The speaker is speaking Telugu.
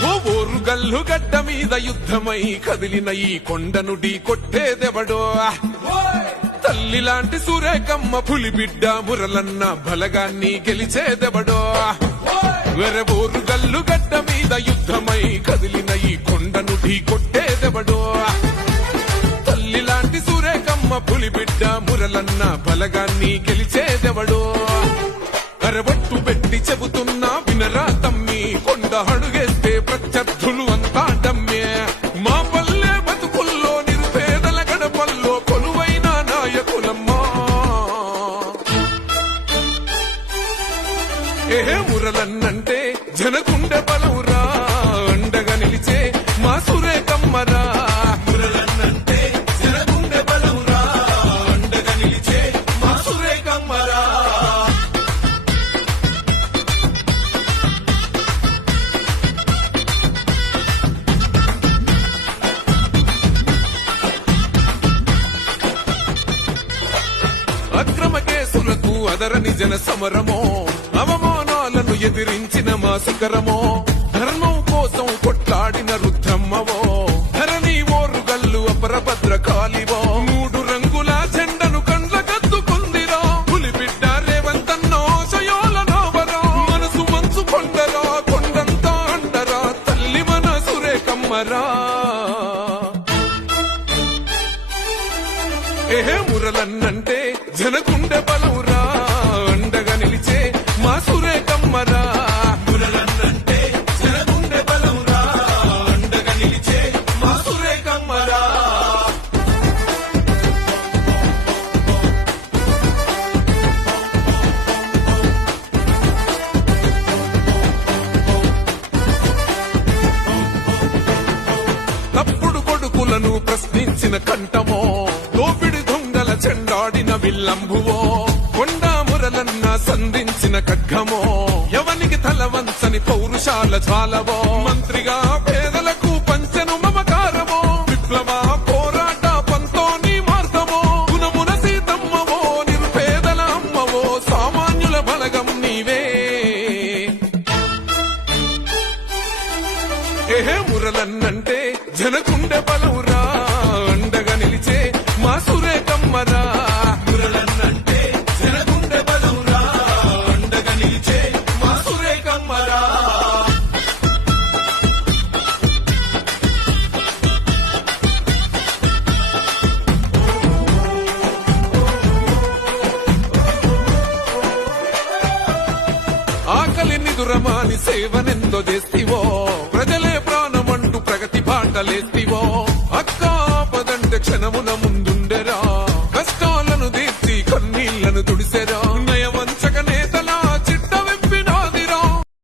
ఓహో ఓరు గల్లు గడ్డ మీద యుద్ధమై కదిలిన ఈ కొండను ఢీ కొట్టేదెవడో తల్లి లాంటి సూరేకమ్మ పులి బిడ్డ మురలన్న బలగాన్ని గెలిచేదెవడో వెరబోరు గల్లు గడ్డ మీద యుద్ధమై కదిలిన ఈ కొండను ఢీ కొట్టేదెవడో తల్లి లాంటి సూరేకమ్మ పులి బిడ్డ మురలన్న బలగాన్ని గెలిచేదెవడో అరవట్టు పెట్టి చెబుతున్నా వినరా తమ్మి కొండ అడుగేస్తే ప్రత్యర్థులు అంతా డమ్మే మా పల్లె బతుకుల్లో నిరుపేదల గడపల్లో కొలువైన నాయకులమ్మా ఏ మురలన్నంటే జనకుండె బలవురా అండగా నిలిచే మా సురేకమ్మరా మురలన్నంటే జనకుండె బలవురా అండగా నిలిచే మా సురేకమ్మరా అక్రమ కేసులకు అదరని జన సమరమో అవమానాలను ఎదిరించిన మా శిఖరమో ధర్మం కోసం కొట్లాడిన రుద్రమ్మవో ధరణి ఓరుగల్లు అపరభద్ర కాలివో మూడు రంగుల జెండను కండ్ల కత్తుకుందిరా పులి బిడ్డ రేవంతన్నో శయోల నోవరా మనసు మంచు కొండరా కొండంతా అండరా తల్లి మన సురేకమ్మరా ఏ మురలన్నంటే జనకుండె బలవురా అండగా నిలిచే మా సురేకమ్మరా మురలన్నంటే జనకుండె బలవురా అండగా నిలిచే మా సురేకమ్మరా తప్పుడు కొడుకులను ప్రశ్నించిన కంఠమో దోపిడి దొంగల చెండాడిన విల్లంబువో కొండా మురలన్న సంధించిన ఖడ్గమో ఎవనికి తల వంచని పౌరుషాల జ్వాలవో మంత్రిగా పేదలకు పంచెను మమకారమో విప్లవ పోరాట పంతోని మార్గమో గుణమున సీతమ్మవో నిరుపేదల అమ్మవో సామాన్యుల బలగం నీవే ఏ మురలన్నంటే జనకుండె బలవురా అండగా నిలిచే మా సురేకమ్మరా మురలన్నంటే జనకుండె బలవురా అండగా నిలిచే మా సురేకమ్మరా ఆకలిని దురమాని సేవనెందో చేస్తివో ప్రజలే ప్రాణమంటూ ప్రగతి బాటలేస్తివో అక్క